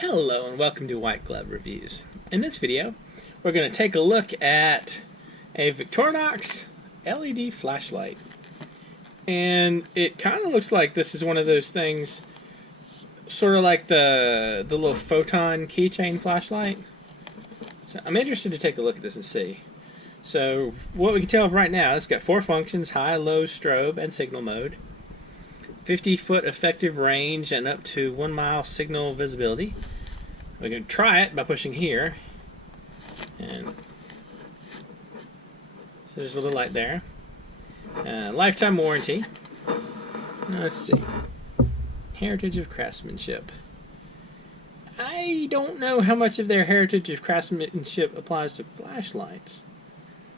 Hello and welcome to White Glove Reviews. In this video, we're going to take a look at a Victorinox LED flashlight. And it kind of looks like this is one of those things, sort of like the little photon keychain flashlight. So I'm interested to take a look at this and see. So what we can tell right now, it's got 4 functions: high, low, strobe, and signal mode. 50-foot effective range and up to 1 mile signal visibility. We can try it by pushing here, and so there's a little light there. Lifetime warranty. Now, let's see. Heritage of craftsmanship. I don't know how much of their heritage of craftsmanship applies to flashlights.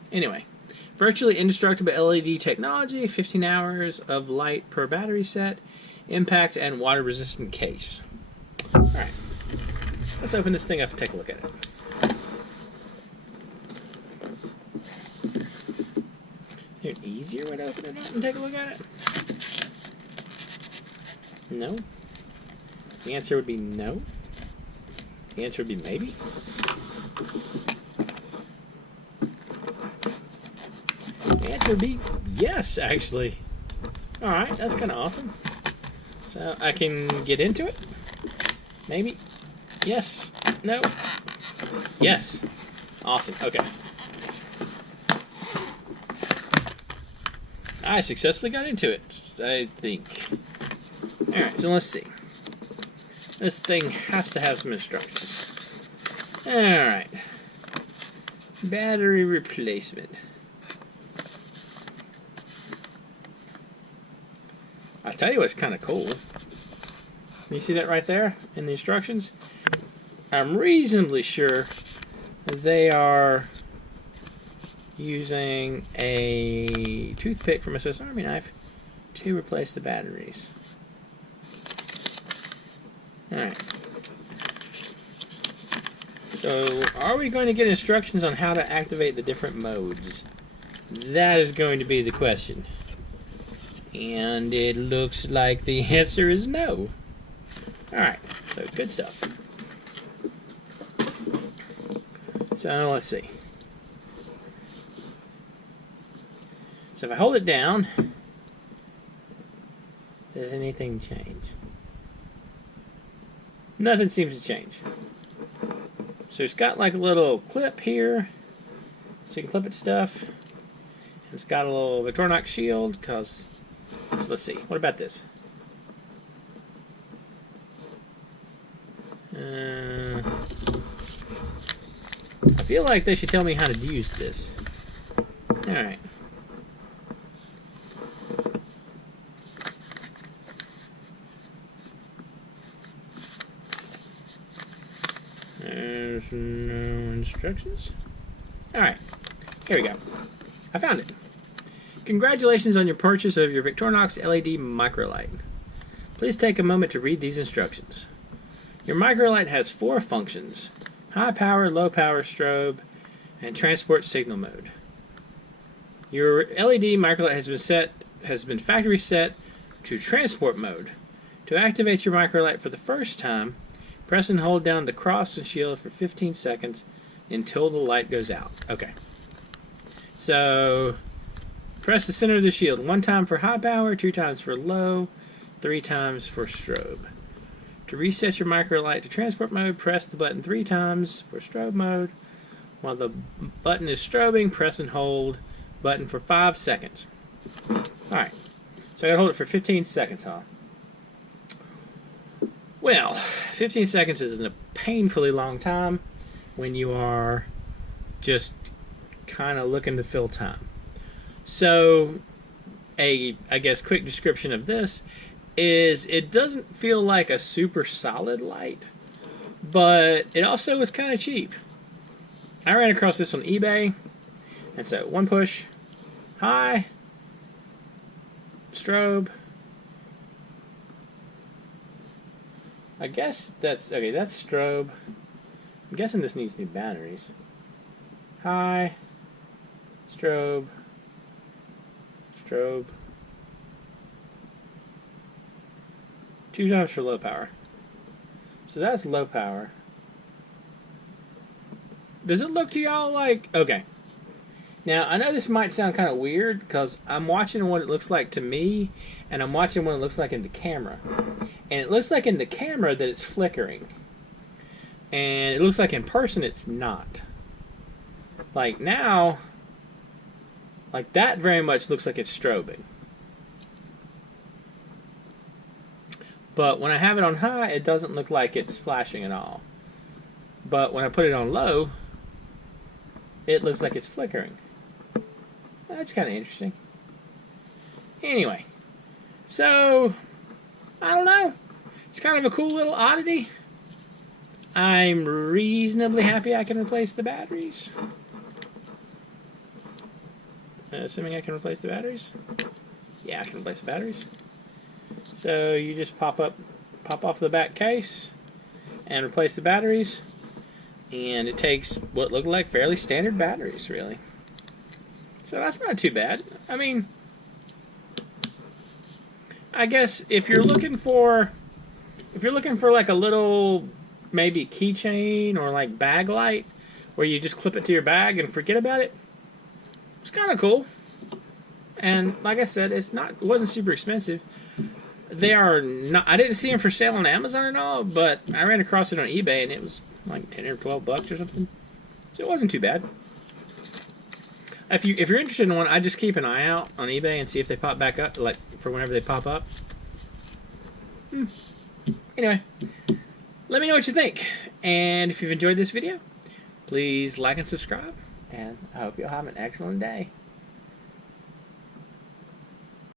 Anyway, virtually indestructible LED technology, 15 hours of light per battery set, impact and water resistant case. Alright, let's open this thing up and take a look at it. Is there an easier way to open it up and take a look at it? No? The answer would be no. The answer would be maybe. The answer would be yes, actually. Alright, that's kind of awesome. So I can get into it? Maybe? Yes. No. Yes. Awesome. Okay. I successfully got into it, I think. Alright, so let's see. This thing has to have some instructions. Alright. Battery replacement. I'll tell you what's kind of cool. You see that right there in the instructions? I'm reasonably sure they are using a toothpick from a Swiss Army knife to replace the batteries. Alright. So, are we going to get instructions on how to activate the different modes? That is going to be the question. And it looks like the answer is no. Alright, so good stuff. So let's see. So if I hold it down, does anything change? Nothing seems to change. So it's got like a little clip here, so you can clip it to stuff. It's got a little Victorinox shield, because... So let's see. What about this? I feel like they should tell me how to use this. Alright. There's no instructions. Alright. Here we go. I found it. Congratulations on your purchase of your Victorinox LED Microlight. Please take a moment to read these instructions. Your Microlight has 4 functions: high power, low power, strobe, and transport signal mode. Your LED Microlight has been factory set to transport mode. To activate your Microlight for the first time, press and hold down the cross and shield for 15 seconds until the light goes out. Okay. So press the center of the shield 1 time for high power, 2 times for low, 3 times for strobe. To reset your Microlight to transport mode, press the button 3 times for strobe mode. While the button is strobing, press and hold button for 5 seconds. Alright, so I gotta hold it for 15 seconds, huh? Well, 15 seconds is a painfully long time when you are just kind of looking to fill time. So, I guess, quick description of this is it doesn't feel like a super solid light, but it also is kind of cheap. I ran across this on eBay, and so 1 push, high, strobe. I guess that's, okay, that's strobe. I'm guessing this needs new batteries. High, strobe, strobe. 2 times for low power. So that's low power. Does it look to y'all like... Okay. Now, I know this might sound kind of weird because I'm watching what it looks like to me, and I'm watching what it looks like in the camera. And it looks like in the camera that it's flickering. And it looks like in person it's not. Like now, like that very much looks like it's strobing. But when I have it on high, it doesn't look like it's flashing at all. But when I put it on low, it looks like it's flickering. That's kind of interesting. Anyway, so, I don't know. It's kind of a cool little oddity. I'm reasonably happy I can replace the batteries. Assuming I can replace the batteries? Yeah, I can replace the batteries. So you just pop off the back case and replace the batteries. And it takes what look like fairly standard batteries, really. So that's not too bad. I mean, I guess if you're looking for like a little maybe keychain or like bag light where you just clip it to your bag and forget about it, it's kind of cool. And like I said, it wasn't super expensive. They are not. I didn't see them for sale on Amazon at all, but I ran across it on eBay and it was like 10 or 12 bucks or something. So it wasn't too bad. If you're interested in one, I just keep an eye out on eBay and see if they pop back up, like for whenever they pop up. Anyway, let me know what you think. And if you've enjoyed this video, please like and subscribe. And I hope you'll have an excellent day.